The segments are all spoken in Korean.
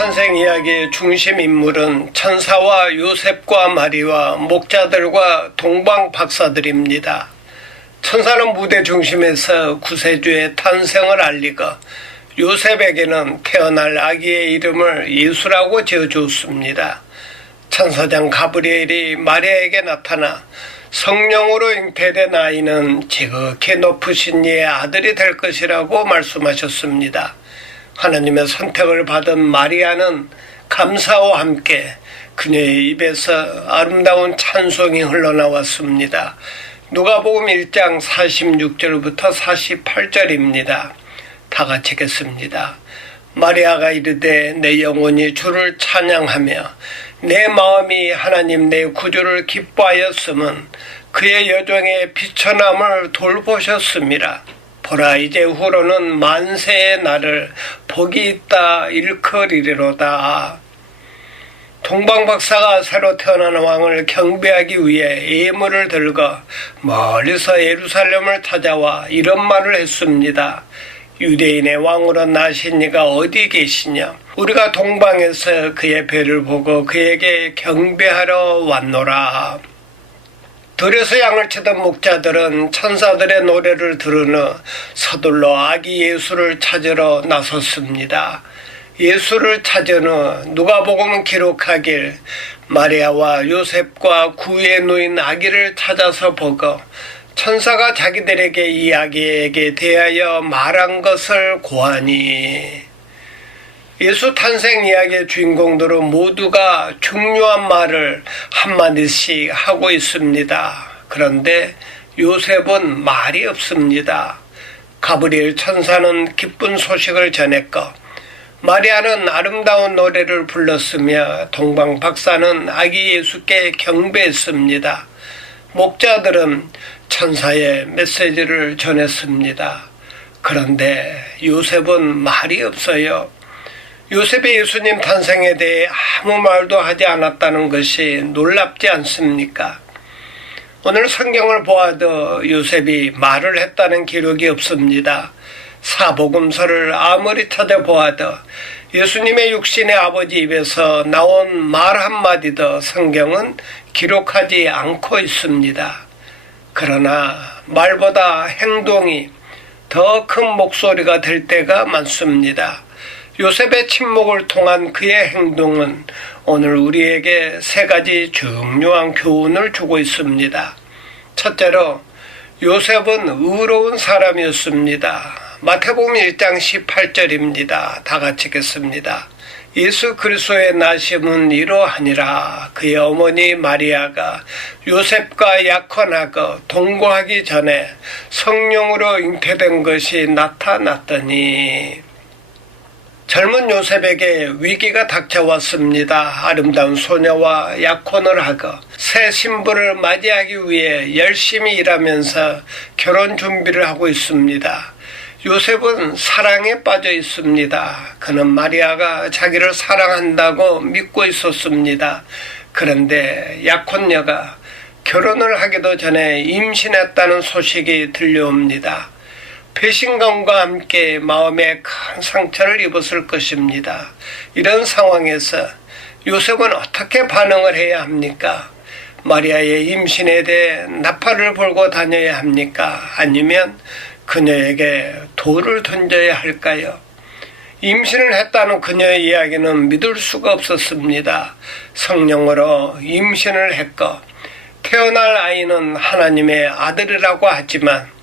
탄생 이야기의 중심 인물은 천사와 요셉과 마리와 목자들과 동방 박사들입니다. 천사는 무대 중심에서 구세주의 탄생을 알리고 요셉에게는 태어날 아기의 이름을 예수라고 지어주었습니다. 천사장 가브리엘이 마리아에게 나타나 성령으로 잉태된 아이는 지극히 높으신 이의 아들이 될 것이라고 말씀하셨습니다. 하나님의 선택을 받은 마리아는 감사와 함께 그녀의 입에서 아름다운 찬송이 흘러나왔습니다. 누가복음 1장 46절부터 48절입니다. 다 같이 읽겠습니다. 마리아가 이르되 내 영혼이 주를 찬양하며 내 마음이 하나님 내 구주를 기뻐하였음은 그의 여종의 비천함을 돌보셨음이라. 보라 이제 후로는 만세의 날을 복이 있다 일컬이리로다. 동방박사가 새로 태어난 왕을 경배하기 위해 예물을 들고 멀리서 예루살렘을 찾아와 이런 말을 했습니다. 유대인의 왕으로 나신 이가 어디 계시냐? 우리가 동방에서 그의 배를 보고 그에게 경배하러 왔노라. 들에서 양을 치던 목자들은 천사들의 노래를 들은 후 서둘러 아기 예수를 찾으러 나섰습니다. 예수를 찾은 후 누가복음은 기록하길 마리아와 요셉과 구에 누인 아기를 찾아서 보고 천사가 자기들에게 이 아기에게 대하여 말한 것을 고하니. 예수 탄생 이야기의 주인공들은 모두가 중요한 말을 한마디씩 하고 있습니다. 그런데 요셉은 말이 없습니다. 가브리엘 천사는 기쁜 소식을 전했고 마리아는 아름다운 노래를 불렀으며 동방 박사는 아기 예수께 경배했습니다. 목자들은 천사의 메시지를 전했습니다. 그런데 요셉은 말이 없어요. 요셉이 예수님 탄생에 대해 아무 말도 하지 않았다는 것이 놀랍지 않습니까? 오늘 성경을 보아도 요셉이 말을 했다는 기록이 없습니다. 사복음서를 아무리 찾아보아도 예수님의 육신의 아버지 입에서 나온 말 한마디도 성경은 기록하지 않고 있습니다. 그러나 말보다 행동이 더 큰 목소리가 될 때가 많습니다. 요셉의 침묵을 통한 그의 행동은 오늘 우리에게 세 가지 중요한 교훈을 주고 있습니다. 첫째로 요셉은 의로운 사람이었습니다. 마태복음 1장 18절입니다. 다 같이 읽겠습니다. 예수 그리스도의 나심은 이러하니라. 그의 어머니 마리아가 요셉과 약혼하고 동거하기 전에 성령으로 잉태된 것이 나타났더니. 젊은 요셉에게 위기가 닥쳐왔습니다. 아름다운 소녀와 약혼을 하고 새 신부를 맞이하기 위해 열심히 일하면서 결혼 준비를 하고 있습니다. 요셉은 사랑에 빠져 있습니다. 그는 마리아가 자기를 사랑한다고 믿고 있었습니다. 그런데 약혼녀가 결혼을 하기도 전에 임신했다는 소식이 들려옵니다. 배신감과 함께 마음에 큰 상처를 입었을 것입니다. 이런 상황에서 요셉은 어떻게 반응을 해야 합니까? 마리아의 임신에 대해 나팔을 불고 다녀야 합니까? 아니면 그녀에게 돌을 던져야 할까요? 임신을 했다는 그녀의 이야기는 믿을 수가 없었습니다. 성령으로 임신을 했고 태어날 아이는 하나님의 아들이라고 하지만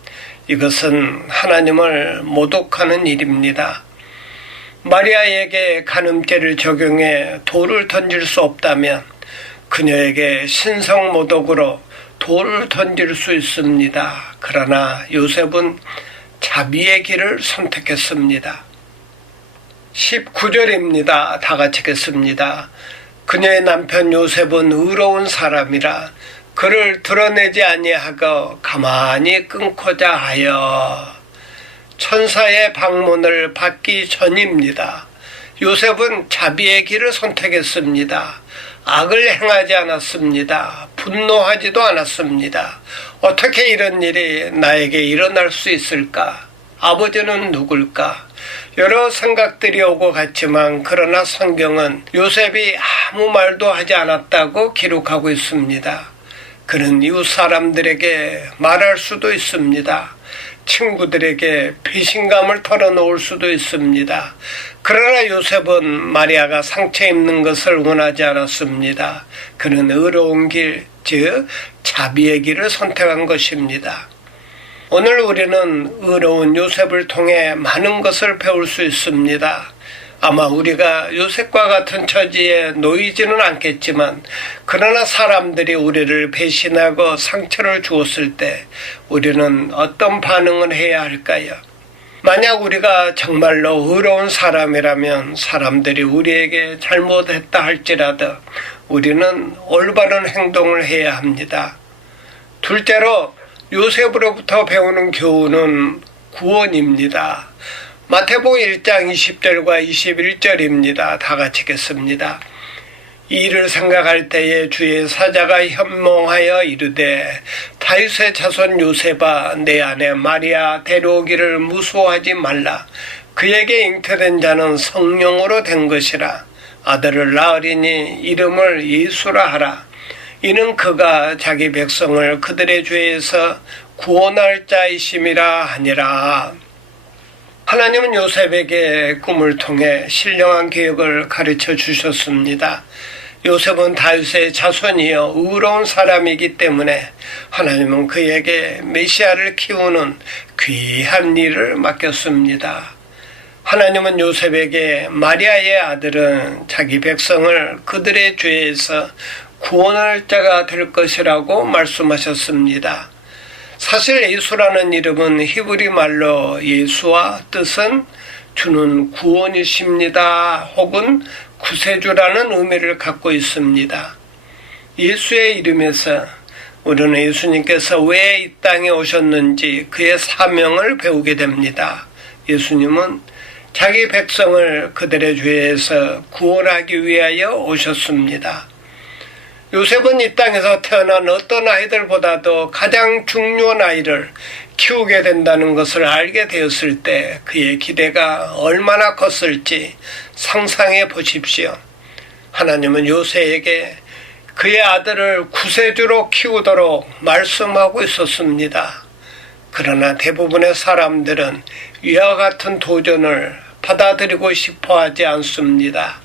이것은 하나님을 모독하는 일입니다. 마리아에게 간음죄를 적용해 돌을 던질 수 없다면 그녀에게 신성모독으로 돌을 던질 수 있습니다. 그러나 요셉은 자비의 길을 선택했습니다. 19절입니다. 다 같이 읽겠습니다. 그녀의 남편 요셉은 의로운 사람이라 그를 드러내지 아니하고 가만히 끊고자 하여. 천사의 방문을 받기 전입니다. 요셉은 자비의 길을 선택했습니다. 악을 행하지 않았습니다. 분노하지도 않았습니다. 어떻게 이런 일이 나에게 일어날 수 있을까? 아버지는 누굴까? 여러 생각들이 오고 갔지만 그러나 성경은 요셉이 아무 말도 하지 않았다고 기록하고 있습니다. 그는 이웃 사람들에게 말할 수도 있습니다. 친구들에게 배신감을 털어놓을 수도 있습니다. 그러나 요셉은 마리아가 상처 입는 것을 원하지 않았습니다. 그는 의로운 길, 즉 자비의 길을 선택한 것입니다. 오늘 우리는 의로운 요셉을 통해 많은 것을 배울 수 있습니다. 아마 우리가 요셉과 같은 처지에 놓이지는 않겠지만 그러나 사람들이 우리를 배신하고 상처를 주었을 때 우리는 어떤 반응을 해야 할까요? 만약 우리가 정말로 의로운 사람이라면 사람들이 우리에게 잘못했다 할지라도 우리는 올바른 행동을 해야 합니다. 둘째로 요셉으로부터 배우는 교훈은 구원입니다. 마태복음 1장 20절과 21절입니다. 다 같이 읽겠습니다. 이 일을 생각할 때에 주의 사자가 현몽하여 이르되 다윗의 자손 요셉아 내 아내 마리아 데려오기를 무수하지 말라. 그에게 잉태된 자는 성령으로 된 것이라. 아들을 낳으리니 이름을 예수라 하라. 이는 그가 자기 백성을 그들의 죄에서 구원할 자이심이라 하니라. 하나님은 요셉에게 꿈을 통해 신령한 계획을 가르쳐 주셨습니다. 요셉은 다윗의 자손이여 의로운 사람이기 때문에 하나님은 그에게 메시아를 키우는 귀한 일을 맡겼습니다. 하나님은 요셉에게 마리아의 아들은 자기 백성을 그들의 죄에서 구원할 자가 될 것이라고 말씀하셨습니다. 사실 예수라는 이름은 히브리 말로 예수와 뜻은 주는 구원이십니다. 혹은 구세주라는 의미를 갖고 있습니다. 예수의 이름에서 우리는 예수님께서 왜 이 땅에 오셨는지 그의 사명을 배우게 됩니다. 예수님은 자기 백성을 그들의 죄에서 구원하기 위하여 오셨습니다. 요셉은 이 땅에서 태어난 어떤 아이들보다도 가장 중요한 아이를 키우게 된다는 것을 알게 되었을 때 그의 기대가 얼마나 컸을지 상상해 보십시오. 하나님은 요셉에게 그의 아들을 구세주로 키우도록 말씀하고 있었습니다. 그러나 대부분의 사람들은 이와 같은 도전을 받아들이고 싶어 하지 않습니다.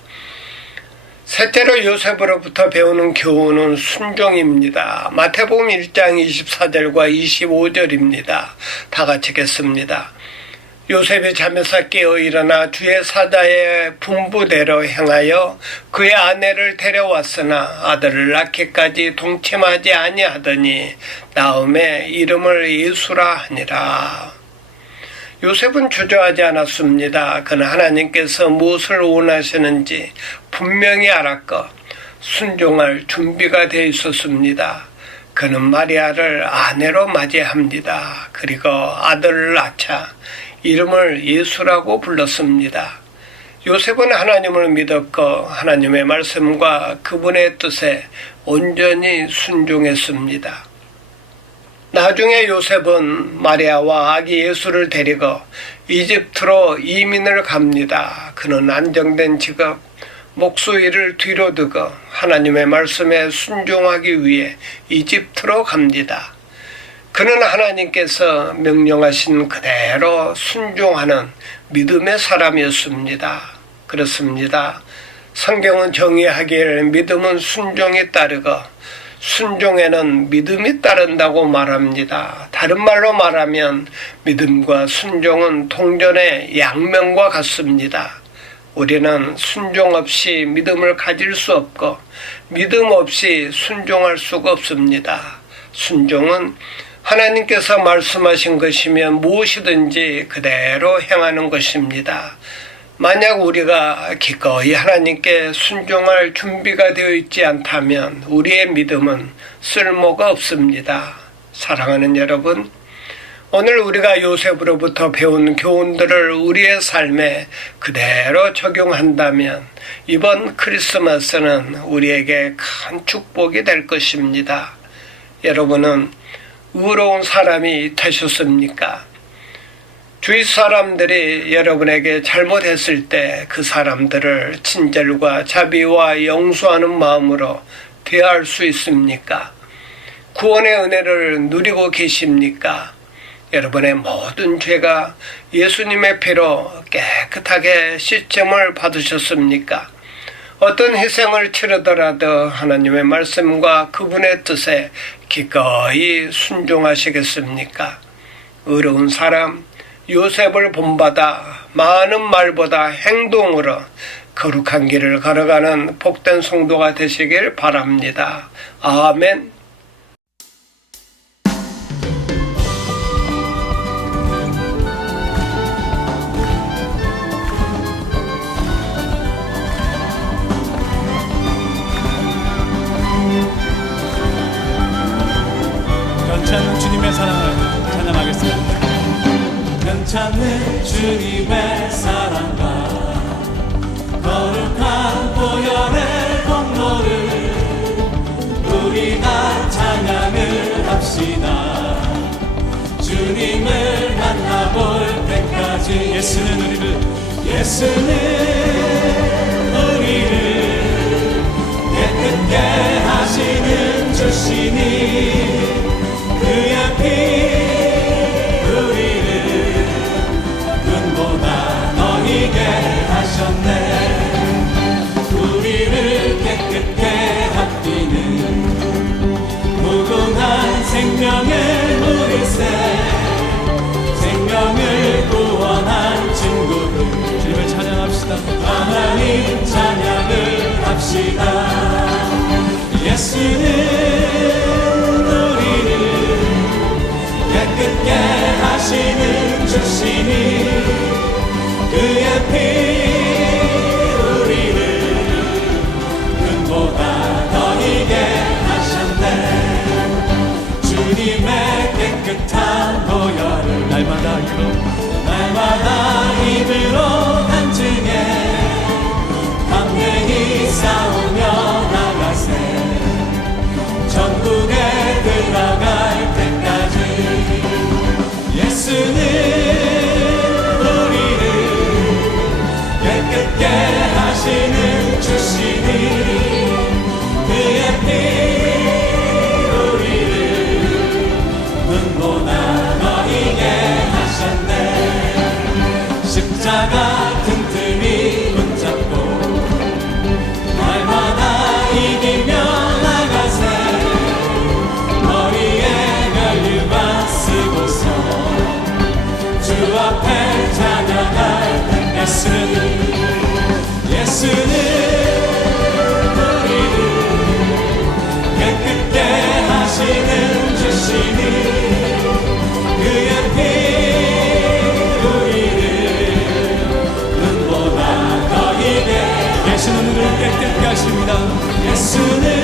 셋째로 요셉으로부터 배우는 교훈은 순종입니다. 마태복음 1장 24절과 25절입니다. 다 같이 읽겠습니다. 요셉이 잠에서 깨어 일어나 주의 사자의 분부대로 행하여 그의 아내를 데려왔으나 아들을 낳기까지 동침하지 아니하더니 나음에 이름을 예수라 하니라. 요셉은 주저하지 않았습니다. 그는 하나님께서 무엇을 원하시는지 분명히 알았고 순종할 준비가 되어 있었습니다. 그는 마리아를 아내로 맞이합니다. 그리고 아들을 낳자 이름을 예수라고 불렀습니다. 요셉은 하나님을 믿었고 하나님의 말씀과 그분의 뜻에 온전히 순종했습니다. 나중에 요셉은 마리아와 아기 예수를 데리고 이집트로 이민을 갑니다. 그는 안정된 직업, 목수일을 뒤로 두고 하나님의 말씀에 순종하기 위해 이집트로 갑니다. 그는 하나님께서 명령하신 그대로 순종하는 믿음의 사람이었습니다. 그렇습니다. 성경은 정의하기를 믿음은 순종에 따르고 순종에는 믿음이 따른다고 말합니다. 다른 말로 말하면 믿음과 순종은 동전의 양면과 같습니다. 우리는 순종 없이 믿음을 가질 수 없고 믿음 없이 순종할 수가 없습니다. 순종은 하나님께서 말씀하신 것이면 무엇이든지 그대로 행하는 것입니다. 만약 우리가 기꺼이 하나님께 순종할 준비가 되어 있지 않다면 우리의 믿음은 쓸모가 없습니다. 사랑하는 여러분, 오늘 우리가 요셉으로부터 배운 교훈들을 우리의 삶에 그대로 적용한다면 이번 크리스마스는 우리에게 큰 축복이 될 것입니다. 여러분은 의로운 사람이 되셨습니까? 주위 사람들이 여러분에게 잘못했을 때 그 사람들을 친절과 자비와 용서하는 마음으로 대할 수 있습니까? 구원의 은혜를 누리고 계십니까? 여러분의 모든 죄가 예수님의 피로 깨끗하게 씻음을 받으셨습니까? 어떤 희생을 치르더라도 하나님의 말씀과 그분의 뜻에 기꺼이 순종하시겠습니까? 의로운 사람 요셉을 본받아 많은 말보다 행동으로 거룩한 길을 걸어가는 복된 성도가 되시길 바랍니다. 아멘. 변찮은 주님의 사랑을 찬양하겠습니다. 변찮은 주님의 사랑과 거룩한 보혈의 공로를 우리가 찬양을 합시다. 주님을 만나볼 때까지 예수는 우리를 깨끗게 하시는 주시니 그의 피 우리를 눈보다 더 희게 하셨네. 우리를 깨끗게 합디는 무궁한 생명의 물일새 생명을 구원한 증거를 주님을 찬양합시다. 하나님 찬양을 합시다. 예수는 깨끗게 하시는 주시니 그의 피 우리를 눈보다 더 희게 하셨네. 주님의 깨끗한 보혈을 날마다 입으로 간증해 담대히 싸우며 나가세. 전국에 들어갈 때까지 예수는 우리를 깨끗게 하시는 주시니 그의 피 우리를 눈보다 더 희게 하셨네. 십자가 틈틈이 붙잡고 날마다 이기며 나가세. 머리에 면류관 쓰고서 주 앞에 찬양할 예수는 우리를 깨끗게 하시는 주시니 그의 피 우리를 눈보다 더 희게 예수는 우리를 깨끗게 하십니다. 예수는